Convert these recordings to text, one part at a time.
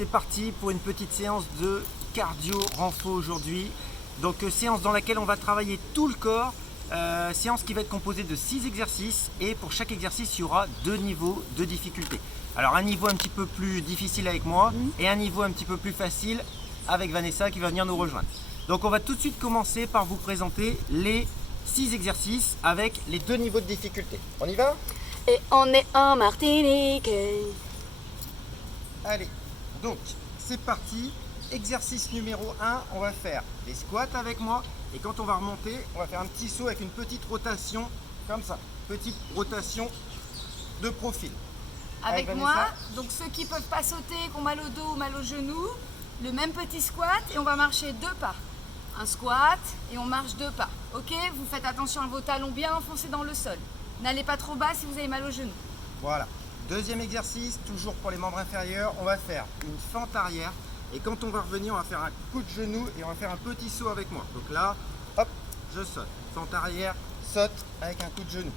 c'est parti pour une petite séance de cardio renfo aujourd'hui. Donc séance dans laquelle on va travailler tout le corps. Séance qui va être composée de 6 exercices et pour chaque exercice il y aura 2 niveaux de difficulté. Alors un niveau un petit peu plus difficile avec moi et un niveau un petit peu plus facile avec Vanessa qui va venir nous rejoindre. Donc on va tout de suite commencer par vous présenter les 6 exercices avec les 2 niveaux de difficulté. On y va? Et on est en Martinique. Allez, donc c'est parti. Exercice numéro 1, on va faire des squats avec moi et quand on va remonter, on va faire un petit saut avec une petite rotation comme ça, petite rotation de profil. Avec Vanessa. moi, donc ceux qui peuvent pas sauter, qui ont mal au dos ou mal au genou, le même petit squat et on va marcher 2 pas. Un squat et on marche 2 pas. Ok, vous faites attention à vos talons bien enfoncés dans le sol. N'allez pas trop bas si vous avez mal au genou. Voilà. Deuxième exercice, toujours pour les membres inférieurs, on va faire une fente arrière. Et quand on va revenir, on va faire un coup de genou et on va faire un petit saut avec moi. Donc là, hop, je saute. Fente arrière, saute avec un coup de genou.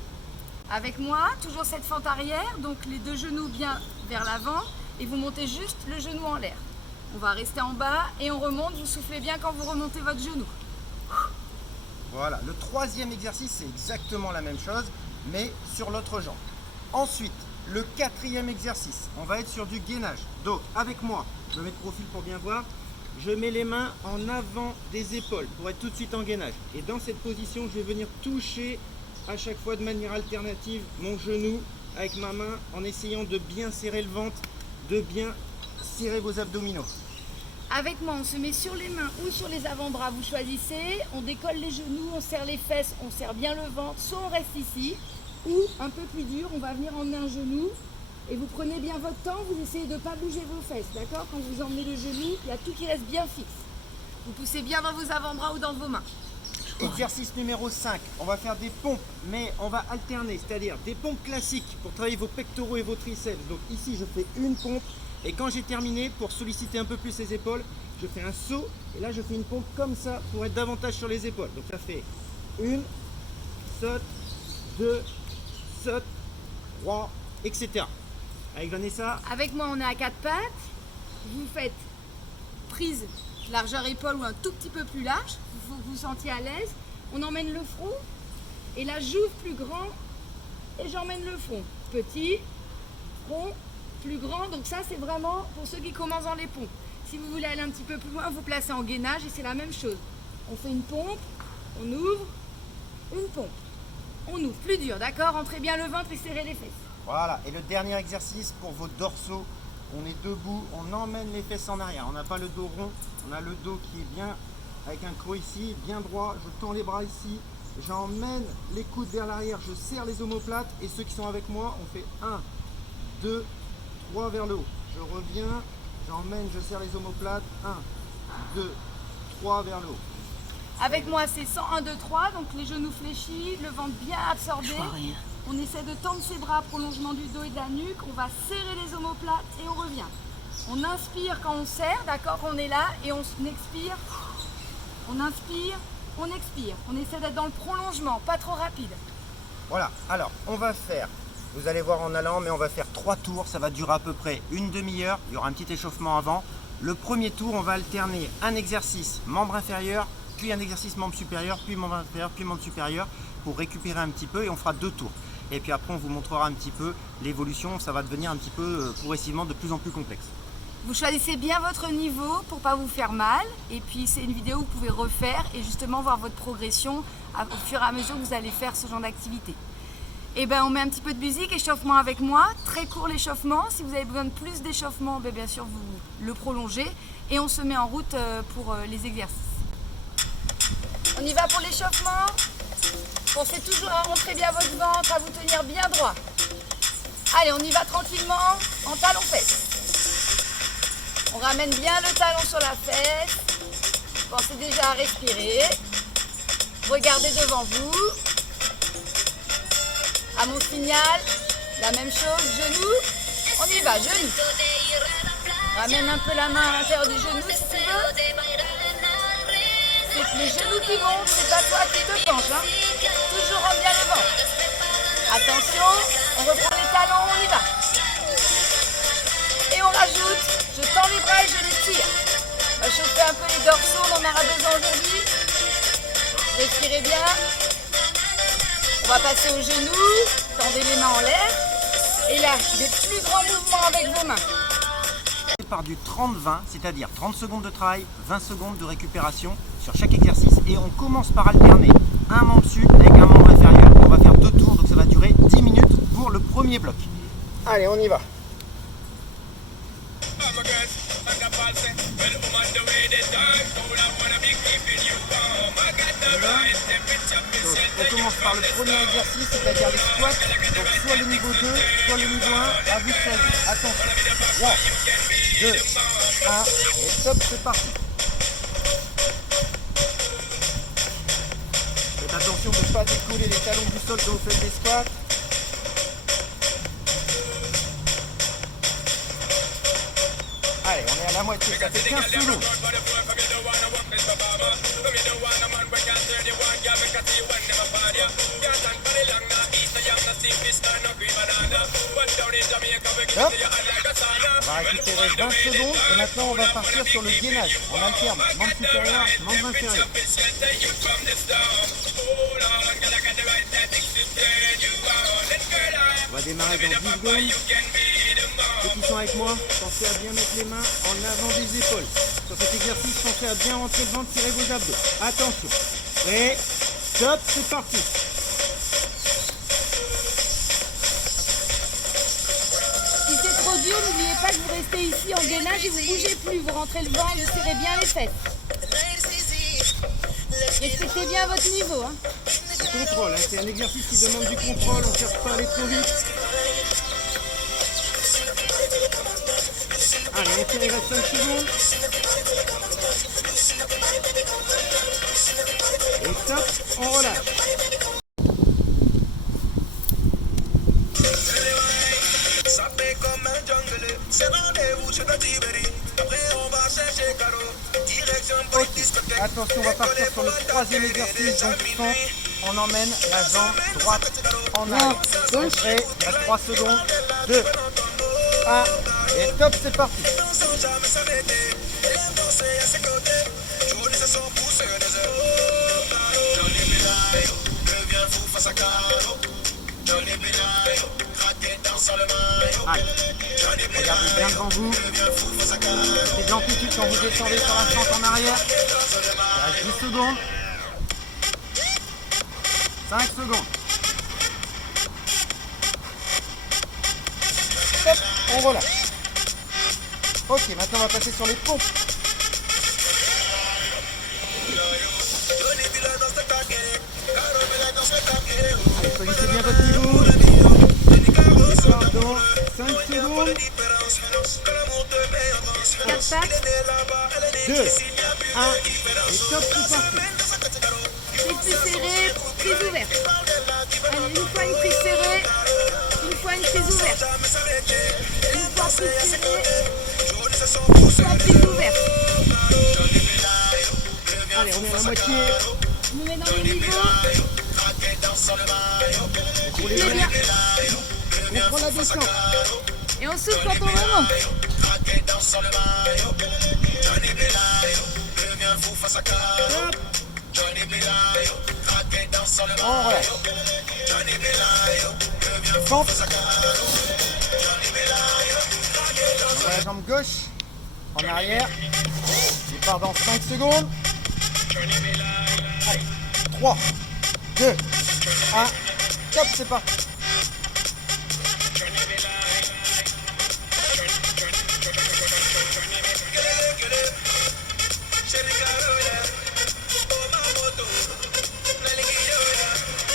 Avec moi, toujours cette fente arrière, donc les 2 genoux bien vers l'avant et vous montez juste le genou en l'air. On va rester en bas et on remonte, vous soufflez bien quand vous remontez votre genou. Voilà, le troisième exercice, c'est exactement la même chose, mais sur l'autre jambe. Ensuite, le quatrième exercice, on va être sur du gainage. Donc, avec moi, je me mets de profil pour bien voir, je mets les mains en avant des épaules pour être tout de suite en gainage. Et dans cette position, je vais venir toucher à chaque fois de manière alternative mon genou avec ma main en essayant de bien serrer le ventre, de bien serrer vos abdominaux. Avec moi, on se met sur les mains ou sur les avant-bras, vous choisissez. On décolle les genoux, on serre les fesses, on serre bien le ventre. Soit on reste ici, ou un peu plus dur, on va venir emmener un genou. Et vous prenez bien votre temps, vous essayez de ne pas bouger vos fesses, d'accord? Quand vous emmenez le genou, il y a tout qui reste bien fixe. Vous poussez bien dans vos avant-bras ou dans vos mains. Exercice numéro 5, on va faire des pompes, mais on va alterner, c'est-à-dire des pompes classiques pour travailler vos pectoraux et vos triceps. Donc ici, je fais une pompe. Et quand j'ai terminé, pour solliciter un peu plus les épaules, je fais un saut et là je fais une pompe comme ça pour être davantage sur les épaules. Donc ça fait 1, saute, 2, saute, 3, etc. Avec Vanessa. Avec moi, on est à 4 pattes. Vous faites prise largeur épaule ou un tout petit peu plus large. Il faut que vous vous sentiez à l'aise. On emmène le front et là j'ouvre plus grand et j'emmène le front. Petit, front, plus grand. Donc ça c'est vraiment pour ceux qui commencent dans les pompes. Si vous voulez aller un petit peu plus loin, vous placez en gainage et c'est la même chose. On fait une pompe, on ouvre, une pompe. On ouvre, plus dur, d'accord? Entrez bien le ventre et serrez les fesses. Voilà, et le dernier exercice pour vos dorsaux, on est debout, on emmène les fesses en arrière. On n'a pas le dos rond, on a le dos qui est bien avec un creux ici, bien droit. Je tends les bras ici, j'emmène les coudes vers l'arrière, je serre les omoplates et ceux qui sont avec moi, on fait 1, 2, 3 vers le haut. Je reviens, j'emmène, je serre les omoplates, 1, 2, 3 vers le haut. Avec moi, c'est 100, 1, 2, 3, donc les genoux fléchis, le ventre bien absorbé. On essaie de tendre ses bras, prolongement du dos et de la nuque. On va serrer les omoplates et on revient. On inspire quand on serre, d'accord, on est là, et on expire. On inspire, on expire. On essaie d'être dans le prolongement, pas trop rapide. Voilà, alors on va faire, vous allez voir en allant, mais on va faire 3 tours, ça va durer à peu près une demi-heure, il y aura un petit échauffement avant. Le premier tour, on va alterner un exercice membre inférieur, puis un exercice membre supérieur, puis membre inférieur, puis membre supérieur, pour récupérer un petit peu et on fera 2 tours. Et puis après, on vous montrera un petit peu l'évolution, ça va devenir un petit peu progressivement de plus en plus complexe. Vous choisissez bien votre niveau pour pas vous faire mal. Et puis c'est une vidéo où vous pouvez refaire et justement voir votre progression au fur et à mesure que vous allez faire ce genre d'activité. Et ben on met un petit peu de musique, échauffement avec moi, très court l'échauffement. Si vous avez besoin de plus d'échauffement, ben bien sûr vous le prolongez. Et on se met en route pour les exercices. On y va pour l'échauffement. Pensez toujours à rentrer bien votre ventre, à vous tenir bien droit. Allez, on y va tranquillement en talons-fesses. On ramène bien le talon sur la fesse. Pensez déjà à respirer. Regardez devant vous. À mon signal, la même chose, genou. On y va, genou. Ramène un peu la main à l'intérieur du genou si tu veux. C'est les genoux qui montent, c'est pas toi qui te penches. Hein. Toujours rendre bien le ventre. Attention, on reprend les talons, on y va. Et on rajoute, je tends les bras un peu les dorsaux, on en aura besoin aujourd'hui. Respirez bien. On va passer aux genoux, tendez les mains en l'air. Et là, des plus grands mouvements avec vos mains. Par du 30-20, c'est-à-dire 30 secondes de travail, 20 secondes de récupération sur chaque exercice. Et on commence par alterner un membre sud avec un membre inférieur. On va faire 2 tours, donc ça va durer 10 minutes pour le premier bloc. Allez, on y va. Donc, on commence par le premier exercice, c'est-à-dire les squats. Donc soit le niveau 2, soit le niveau 1, à vous de choisir. Attention. 3, 2, 1, et stop, c'est parti. Faites attention de ne pas décoller les talons du sol quand vous faites des squats. Allez, on est à la moitié, ça fait 15 secondes. Hop. On va récupérer 20 secondes et maintenant on va partir sur le gainage. On alterne, membre supérieur, membre inférieur. On va démarrer dans 10 secondes. Ceux qui sont avec moi, pensez à bien mettre les mains en avant des épaules. Sur cet exercice, pensez à bien rentrer le ventre, tirer vos abdos. Attention. Et stop, c'est parti. Si c'est trop dur, n'oubliez pas que vous restez ici en gainage et vous ne bougez plus. Vous rentrez le ventre et vous serrez bien les fesses. Respectez bien votre niveau. Hein. Contrôle, c'est un exercice qui demande du contrôle, on ne cherche pas à aller trop vite. Allez, on tire, il reste 5 secondes. Et stop, on relâche. Okay. Attention, on va partir sur le troisième exercice. Donc, on emmène la jambe droite en arrière. Donc, prêt, il reste 3 secondes. 2, 1, et top, c'est parti. Allez, regardez bien devant vous. C'est de l'amplitude quand vous descendez sur la fente en arrière. Il reste 10 secondes. 5 secondes. Hop, on relâche. Ok, maintenant on va passer sur les pompes. Allez, choisissez bien votre niveau. Départ dans 5 secondes. 4 pattes. 2, 1, et top, c'est parti. Prise plus serrée, prise ouverte. Allez, une fois une prise serrée, une fois une prise ouverte. Une fois prise serrée, une fois prise ouverte. Allez, on est à la moitié. Je me mets dans le niveau. Pour les Soufflez bien. on prend la descente. Et on souffle quand on remonte. Hop. On relâche. Pente. On va la jambe gauche en arrière. Départ dans 5 secondes. Allez, 3, 2, 1, top, c'est parti.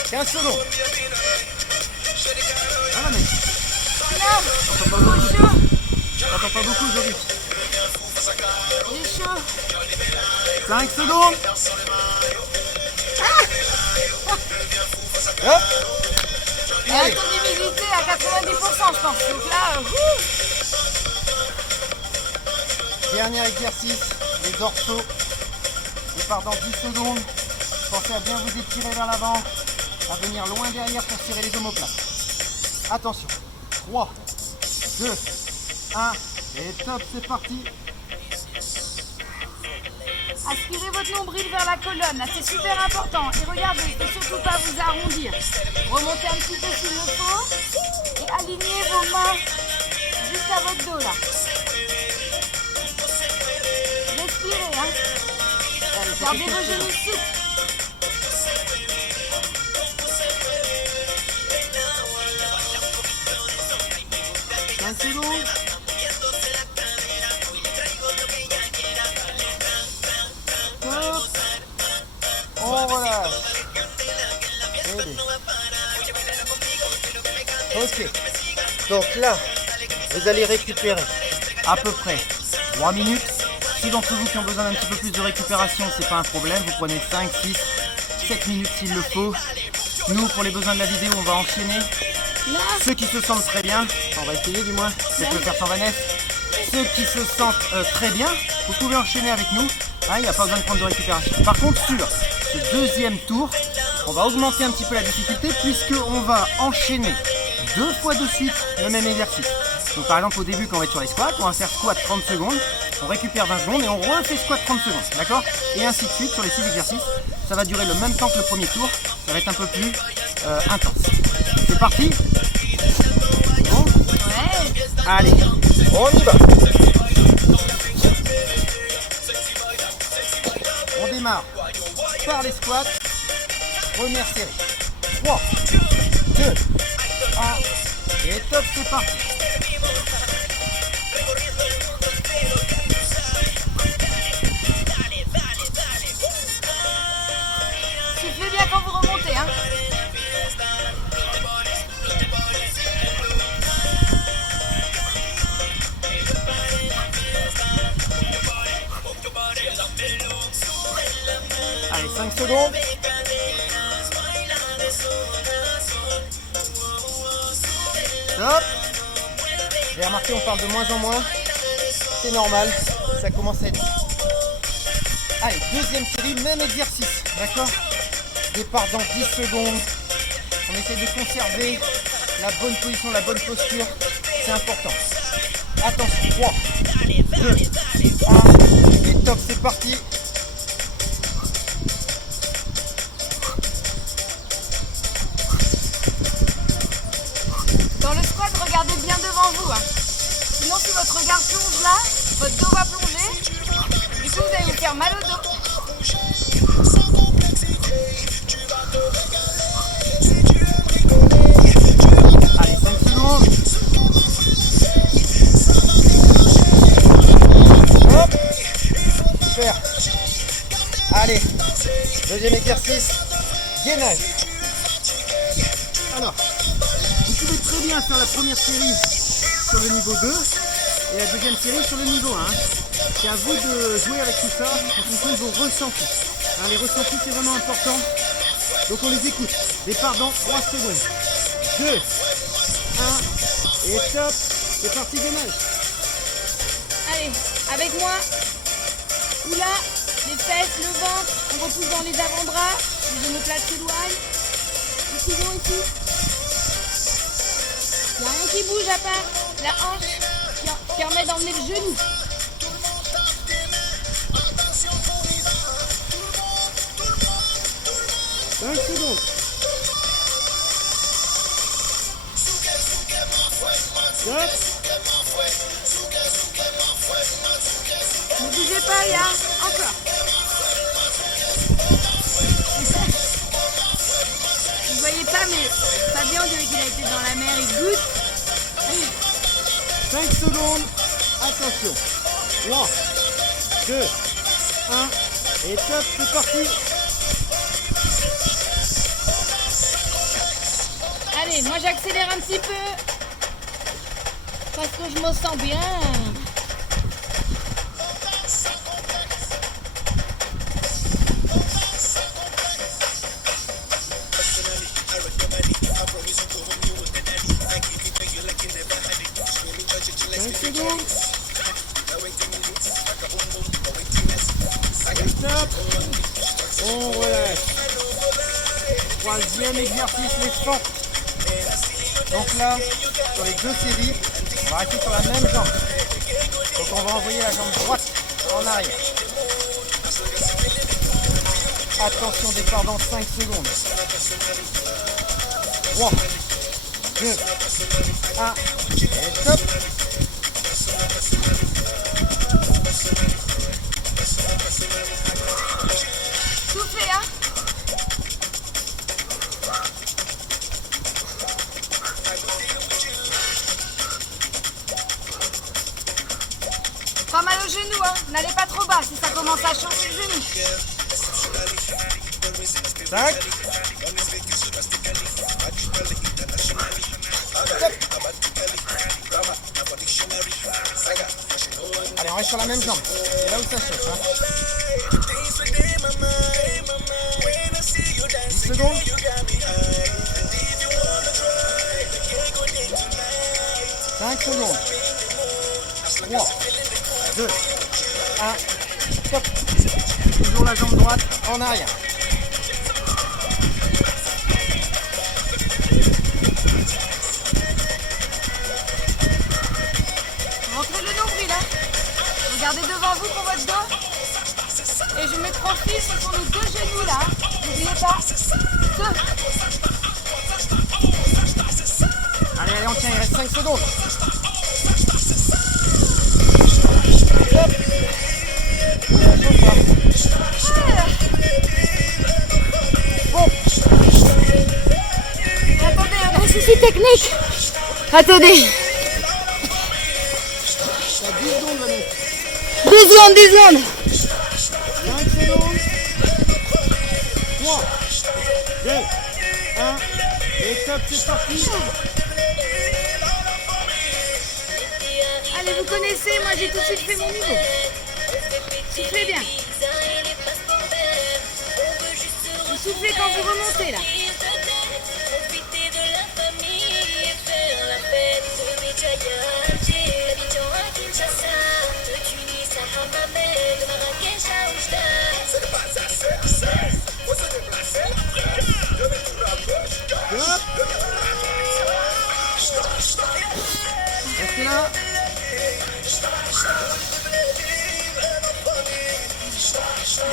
« 15 secondes. Ah mais... Non, c'est chaud. J'entends pas beaucoup aujourd'hui. J'ai chaud. 5 secondes. Hop. Il y a un taux d'humidité à 90%, je pense. Donc là, Dernier exercice, les dorsaux. Départ dans 10 secondes. Pensez à bien vous étirer vers l'avant, à venir loin derrière pour serrer les omoplates. Attention. 3, 2, 1, et top, c'est parti. Aspirez votre nombril vers la colonne, là c'est super important. Et regardez, il ne faut surtout pas vous arrondir. Remontez un petit peu s'il le faut. Et alignez vos mains juste à votre dos là. Respirez, hein. Gardez vos genoux souples. Secondes. Stop. On relâche. Ok. Donc là, vous allez récupérer à peu près 3 minutes. Si d'entre vous qui ont besoin d'un petit peu plus de récupération, c'est pas un problème. Vous prenez 5, 6, 7 minutes s'il le faut. Nous, pour les besoins de la vidéo, on va enchaîner. Là. Ceux qui se sentent très bien, on va essayer du moins, je peux faire sans Vanessa. Ceux qui se sentent très bien, vous pouvez enchaîner avec nous. Il n'y a pas besoin de prendre de récupération. Par contre, sur ce deuxième tour, on va augmenter un petit peu la difficulté puisqu'on va enchaîner 2 fois de suite le même exercice. Donc par exemple, au début, quand on va être sur les squats, on va faire squat 30 secondes, on récupère 20 secondes et on refait squat 30 secondes. D'accord? Et ainsi de suite sur les 6 exercices. Ça va durer le même temps que le premier tour. Ça va être un peu plus intense. C'est parti? Bon? Ouais. Allez, on y va. On démarre par les squats. Première série. 3, 2, 1. Et top, c'est parti. Soufflez bien quand vous remontez, hein. Allez, 5 secondes. Stop. Et remarquez, on parle de moins en moins. C'est normal, ça commence à être... Allez, deuxième série, même exercice, d'accord? Départ dans 10 secondes. On essaie de conserver la bonne position, la bonne posture. C'est important. Attention, 3, 2, 1. Et top, c'est parti. Dans le squat, regardez bien devant vous, hein. Sinon, si votre regard plonge là, votre dos va plonger. Du coup, vous allez vous faire mal au dos. Allez, 5 secondes. Hop. Super. Allez, deuxième exercice, gainage. Alors, vous pouvez très bien faire la première série sur le niveau 2 et la deuxième série sur le niveau 1. C'est à vous de jouer avec tout ça en fonction de vos ressentis. Les ressentis, c'est vraiment important. Donc on les écoute. Départ dans 3 secondes. 2, 1, et top. C'est parti, gainage. Allez, avec moi. Oula, les fesses, le ventre, on repousse dans les avant-bras, les omoplates s'éloignent. Ici, bon, ici. Il n'y a rien qui bouge à part la hanche qui permet d'emmener le genou. Dans 5 secondes. Stop. Ne bougez pas, Léa. Encore. Vous voyez pas, mais Fabien, on dirait qu'il a été dans la mer, il goûte. 5 secondes. Attention. 3, 2, 1. Et top, c'est parti. Allez, moi j'accélère un petit peu. Parce que je me sens bien. Secondes. Stop. On relâche. Troisième exercice, les fentes. Donc là, sur les 2 séries, on va rester sur la même jambe. Donc on va envoyer la jambe droite en arrière. Attention, départ dans 5 secondes. 3, 2, 1, et stop. Soufflez, hein. Pas mal au genou, hein. N'allez pas trop bas si ça commence à changer le genou. 5. Allez, on reste sur la même jambe. C'est là où ça chauffe. Hein. 10 secondes. 5 secondes. 3, 2, 1, stop. Toujours la jambe droite en arrière. Rentrez le nombril, hein. Regardez devant vous pour votre dos. Et je mets profil, ce sont les 2 genoux là. N'oubliez pas. 2. Allez, allez, on tient, il reste 5 secondes. Bon. Attendez, on a un souci technique. Attendez. T'as 10 secondes, Vanessa. 10 secondes, 10 secondes. 5 secondes. 3, 2, 1. Et top, c'est parti. Allez, vous connaissez, moi j'ai tout de suite fait mon niveau. Soufflez bien. Vous soufflez quand vous remontez là. Hop. Restez là.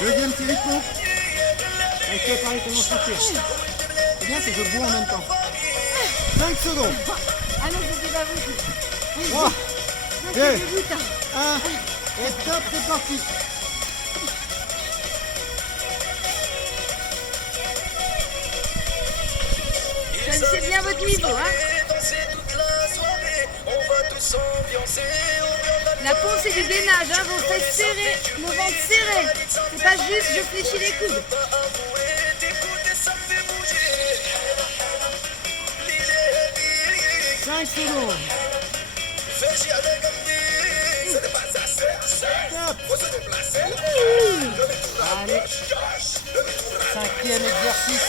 Deuxième petit rythme. Allez, c'est pareil, comment sortir. C'est bien, c'est que je bois en même temps. 5 secondes. Ah non, c'était pas vous. 3, 2, C'était vous, hein. 1. Et top, c'est parti. Choisissez bien votre niveau, hein. La pompe c'est du gainage, hein. Vos fesses serrées, le ventre serré. C'est pas juste je fléchis les coudes. 5 secondes. Top. Allez. 5e exercice.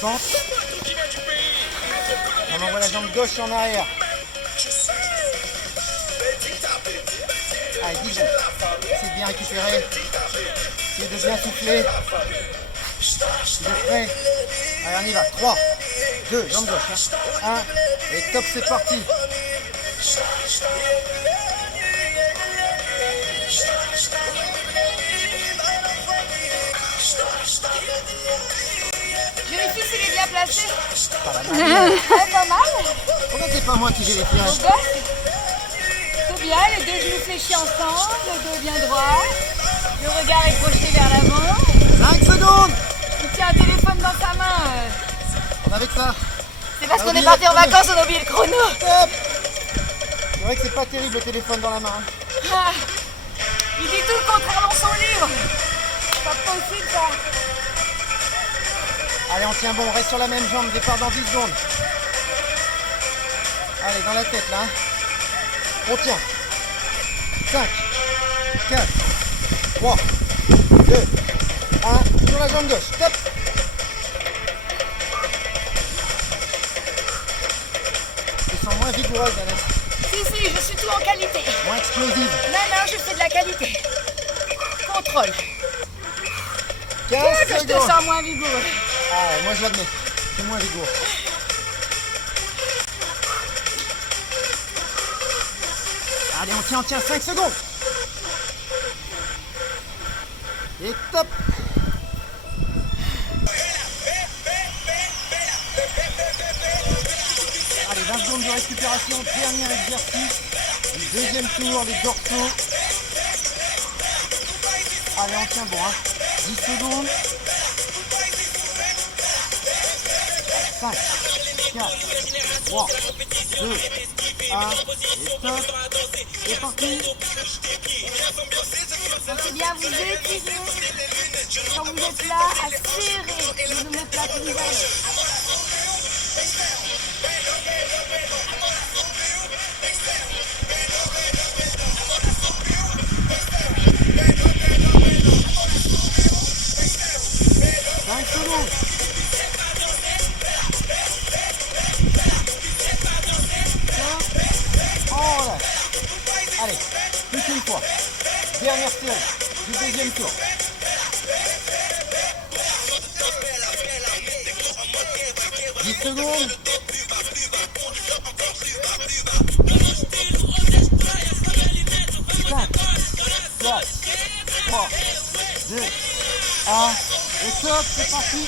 Centre. On envoie la jambe gauche en arrière. Allez, 10 secondes. Essayez de bien récupérer. Essayez de bien souffler. Vous êtes prêts? Allez, on y va. 3, 2, jambe gauche. 1. Et top, c'est parti. Vérifie s'il est bien placé. Pas la manière. Ouais, pas mal. Pourquoi c'est pas moi qui vérifierai? Au gauche. C'est bien, les 2 genoux fléchis ensemble, le dos bien droit. Le regard est projeté vers l'avant. 5 secondes. Il tient un téléphone dans sa main. On avait que ça. C'est parce Ah, qu'on est oublié parti le en chrono. vacances, on a oublié le chrono. Top. C'est vrai que c'est pas terrible le téléphone dans la main. Ah, il dit tout le contraire dans son livre. C'est pas possible ça. Allez, on tient bon, on reste sur la même jambe, départ dans 10 secondes. Allez, dans la tête là. On tient. 5, 4, 3, 2, 1. Sur la jambe gauche. Top. Je sens moins vigoureuse, Vanessa. Si, je suis tout en qualité. Moins explosive. Non, je fais de la qualité. Contrôle. 15 Que je te secondes. sens moins vigoureux. Ah, ouais, moi je l'admets. C'est moins vigoureux. Allez, on tient 5 secondes. Et top. 20 secondes de récupération, dernier exercice du deuxième tour, les dorsaux. Allez, on tient bon, hein. 10 secondes. 5, 4, 3, 2, 1, et stop. C'est parti. Pensez bien à vous étirer. Quand vous êtes là, à serrer les omoplates ouvrières. 5 secondes. On relâche. Allez, plus qu'une fois. Dernière série du deuxième tour. 10 secondes. 5, 4, 3, 2, 1. Et stop, c'est parti.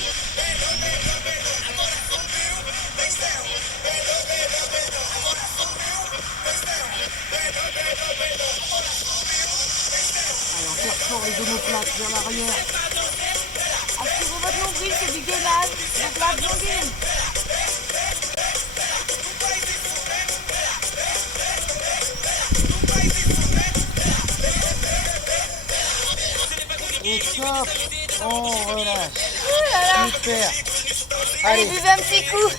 Allez, on tire fort les omoplates vers l'arrière. Activez votre nombril, c'est du gainage. Donc là, absorbez. Et stop. On relâche. Ouh là là. Super. Allez, Allez, buvez un petit coup.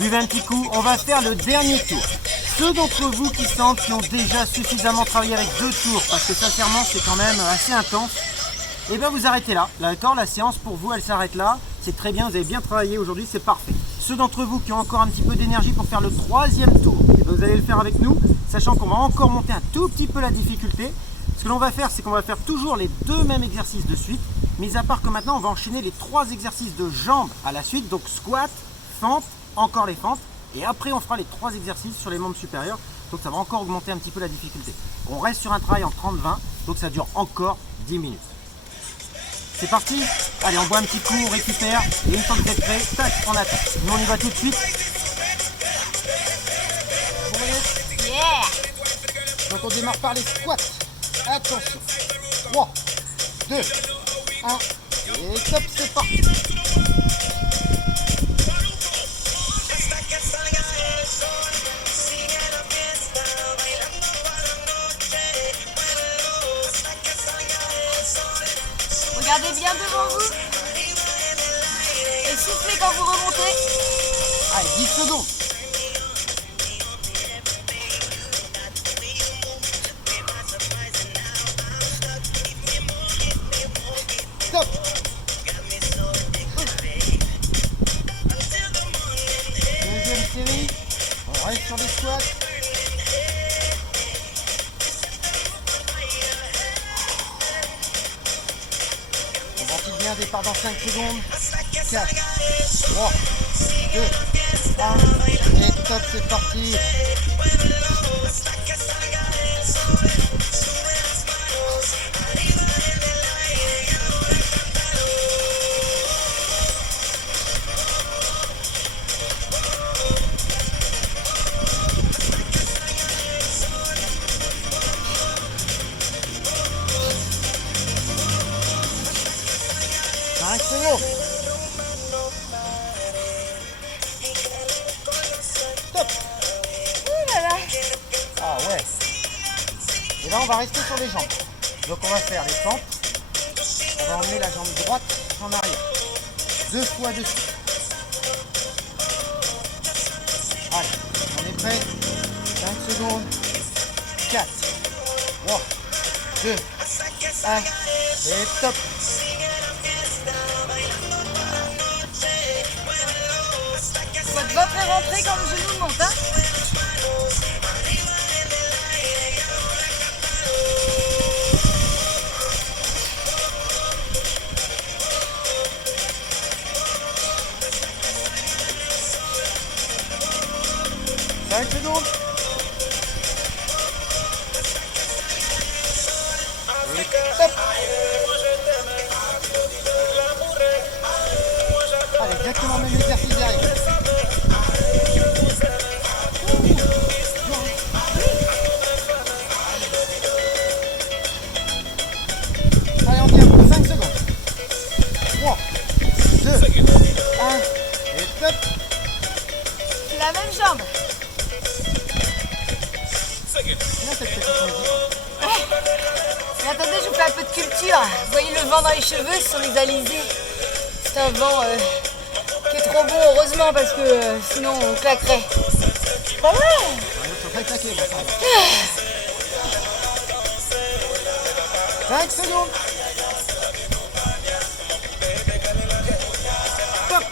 buvez un petit coup. On va faire le dernier tour. Ceux d'entre vous qui sentent qui ont déjà suffisamment travaillé avec 2 tours, parce que sincèrement c'est quand même assez intense, et bien vous arrêtez là. D'accord, la séance pour vous elle s'arrête là. C'est très bien, vous avez bien travaillé aujourd'hui, c'est parfait. Ceux d'entre vous qui ont encore un petit peu d'énergie pour faire le 3e tour, et bien vous allez le faire avec nous, sachant qu'on va encore monter un tout petit peu la difficulté. Ce que l'on va faire, c'est qu'on va faire toujours les 2 mêmes exercices de suite, mis à part que maintenant on va enchaîner les 3 exercices de jambes à la suite, donc squat, fente, encore les fentes, et après on fera les 3 exercices sur les membres supérieurs, donc ça va encore augmenter un petit peu la difficulté. On reste sur un travail en 30-20, donc ça dure encore 10 minutes. C'est parti. Allez, on boit un petit coup, on récupère, et une fois que vous êtes prêts, tac, on attaque. Nous on y va tout de suite. Bon, allez. Yeah. Donc on démarre par les squats. Attention. 3, 2, 1. Et top, c'est parti. Regardez bien devant vous. Et soufflez quand vous remontez. Allez, 10 secondes. Stop. Deuxième série. On reste sur les squats. On ventile bien, départ dans 5 secondes. 4, 3, 2, 1. Et top, c'est parti. Secondes. Stop. Ouh là là. Ah ouais. Et là on va rester sur les jambes. Donc on va faire les fentes. On va emmener la jambe droite en arrière. 2 fois de suite. Allez, on est prêt. 5 secondes. 4, 3, 2, 1. Et top. Votre ventre est rentré quand le genou monte, hein. Secondes. Et top. Allez, exactement le même exercice derrière. dur. Vous voyez le vent dans les cheveux, ce sont les alizés. C'est un vent qui est trop bon, heureusement, parce que sinon on claquerait. Pas vrai? Ils sont très claqués, bon, ça va. 5 secondes. Stop.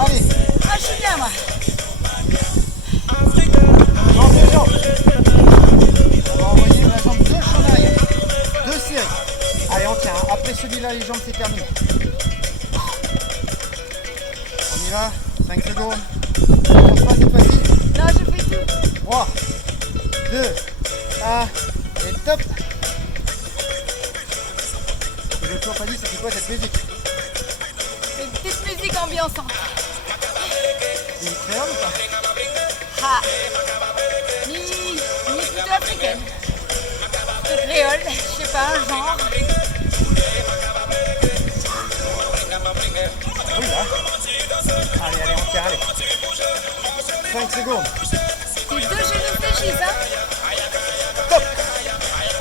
Allez, Ah, je suis bien, moi. jambe de jambe. On va envoyer la jambe gauche en arrière. 2 séries. Allez, on tient. Après celui-là, les jambes, c'est terminé. On y va. 5 secondes. On commence pas cette fois-ci. Non, je fais tout. 3, 2, 1, et top. Je n'ai toujours pas dit c'était quoi cette musique. Une petite musique ambiançante. C'est une créole ou pas? Ah. Ni plutôt africaine. Plutôt créole, je sais pas, un genre. Oui là. Allez, allez, on tient, allez. 5 secondes. Les deux genoux fléchissent, hein. Top. Allez.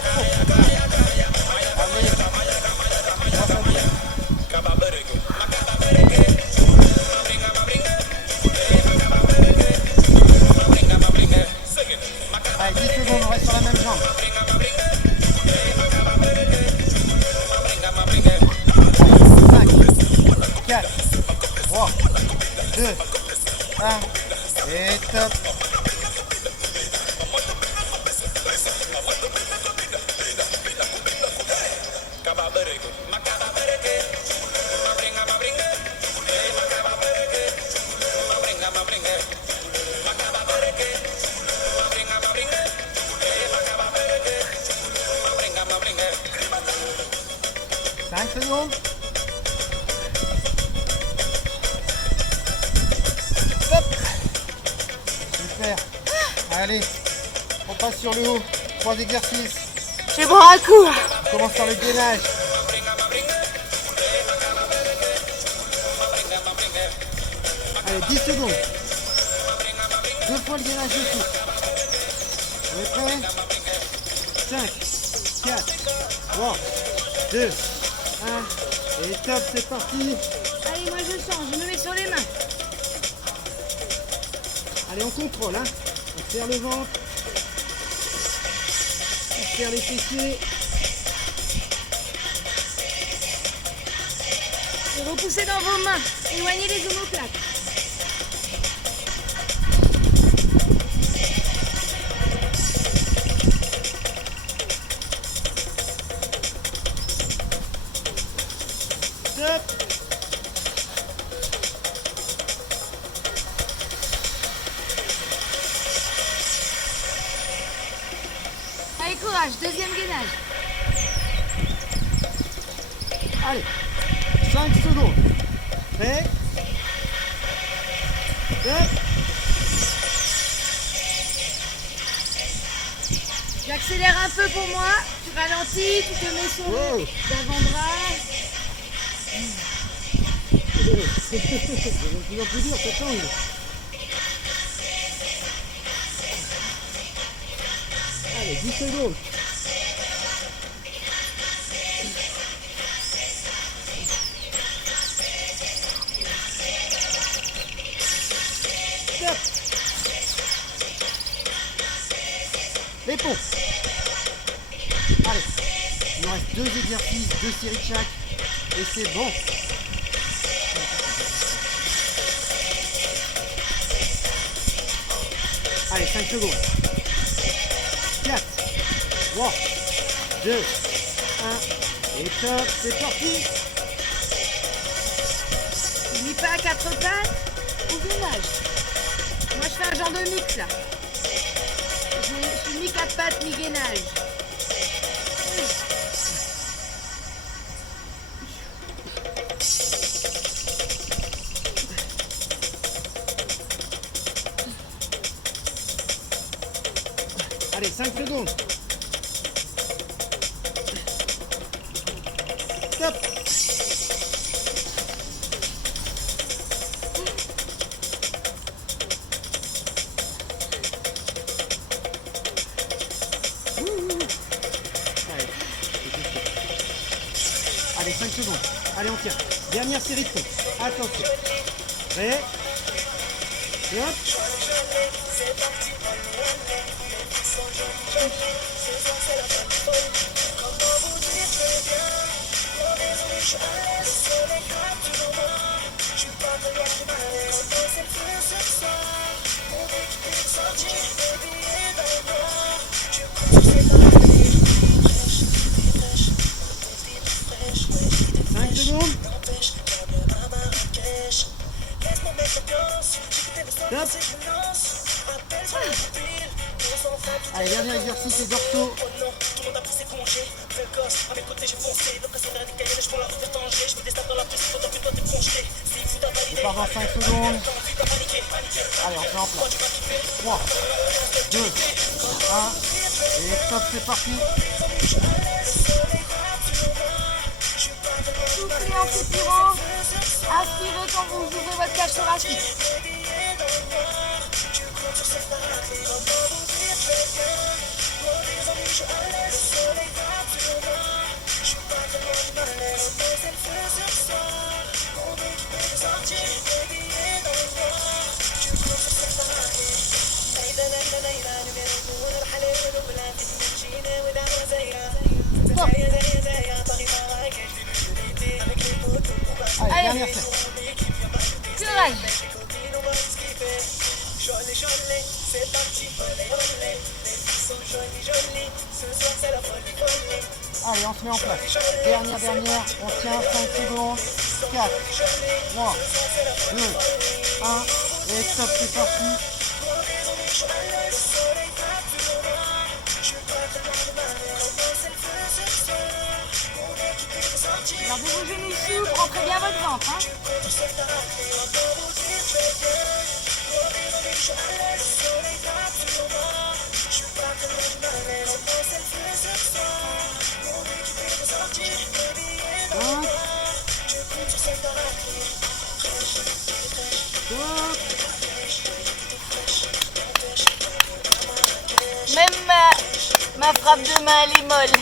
On va bien. Allez, 10 secondes, on reste sur la même jambe. 5, 4, 3, 2, 1, et top. Secondes. Stop. Super. Allez, on passe sur le haut. 3 exercices. J'ai boire un coup. On commence par le gainage. Allez, 10 secondes. 2 fois le gainage dessus. On est prêt? 5, 4, 3, 2, 1, et top, c'est parti. Allez, moi je change, je me mets sur les mains. Allez, on contrôle, hein. On serre le ventre. On serre les fessiers. Et repoussez dans vos mains. Éloignez les omoplates. Stop. Allez, courage, deuxième gainage. Allez, 5 secondes. Prêt? Stop. J'accélère un peu pour moi. Tu ralentis, tu te mets sur Wow. l'avant-bras. C'est de plus en plus dur, ça tangue. Allez, 10 secondes. Stop. Les pompes. Allez, il nous reste 2 exercices, 2 séries de chaque. Et c'est bon. Allez, 5 secondes. 4, 3, 2, 1. Et top, c'est parti. N'oublie pas 4 pattes au gainage. Moi je fais un genre de mix là. Je suis mi-4 pattes, mi-gainage. Allez, 5 secondes. Stop. Allez, c'est juste secondes. Allez, on tient. Dernière série de pompes. Attention. Prêt? Et hop. Stop. Allez, dernier exercice, les dorsaux. On part dans 5 secondes. Allez, on fait en place. 3, 2, 1. Et stop, c'est parti. Soufflez en soupirant. Inspirez quand vous ouvrez votre cage thoracique. Allez, dernière série. Courage. Allez, on se met en place. Dernière. On tient 5 secondes. 4, 3, 2, 1. Et stop, c'est parti. Gardez vos genoux souples, rentrez bien votre ventre. Hein. Même ma frappe de main, elle est molle.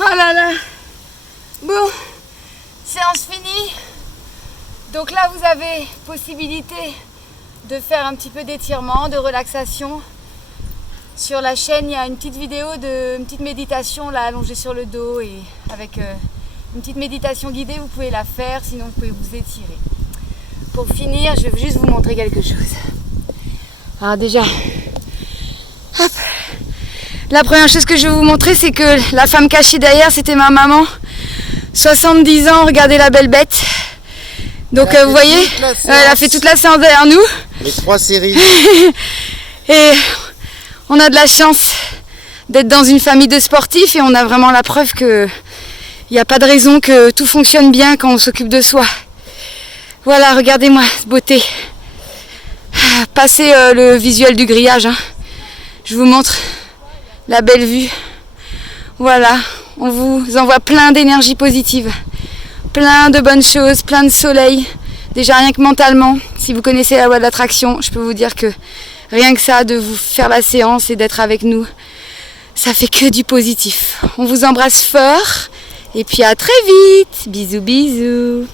Oh là là. Bon, séance finie. Donc là, vous avez possibilité de faire un petit peu d'étirement, de relaxation. Sur la chaîne, il y a une petite vidéo une petite méditation là, allongée sur le dos et avec une petite méditation guidée, vous pouvez la faire, sinon vous pouvez vous étirer. Pour finir, je vais juste vous montrer quelque chose. Alors déjà, hop, la première chose que je vais vous montrer, c'est que la femme cachée derrière, c'était ma maman. 70 ans, regardez la belle bête. Donc vous voyez, elle a fait toute la séance derrière nous. Les 3 séries. Et on a de la chance d'être dans une famille de sportifs et on a vraiment la preuve qu'il n'y a pas de raison que tout fonctionne bien quand on s'occupe de soi. Voilà, regardez-moi cette beauté. Passez le visuel du grillage. Hein. Je vous montre la belle vue. Voilà, on vous envoie plein d'énergie positive. Plein de bonnes choses, plein de soleil. Déjà rien que mentalement, si vous connaissez la loi de l'attraction, je peux vous dire que rien que ça, de vous faire la séance et d'être avec nous, ça fait que du positif. On vous embrasse fort et puis à très vite. Bisous bisous.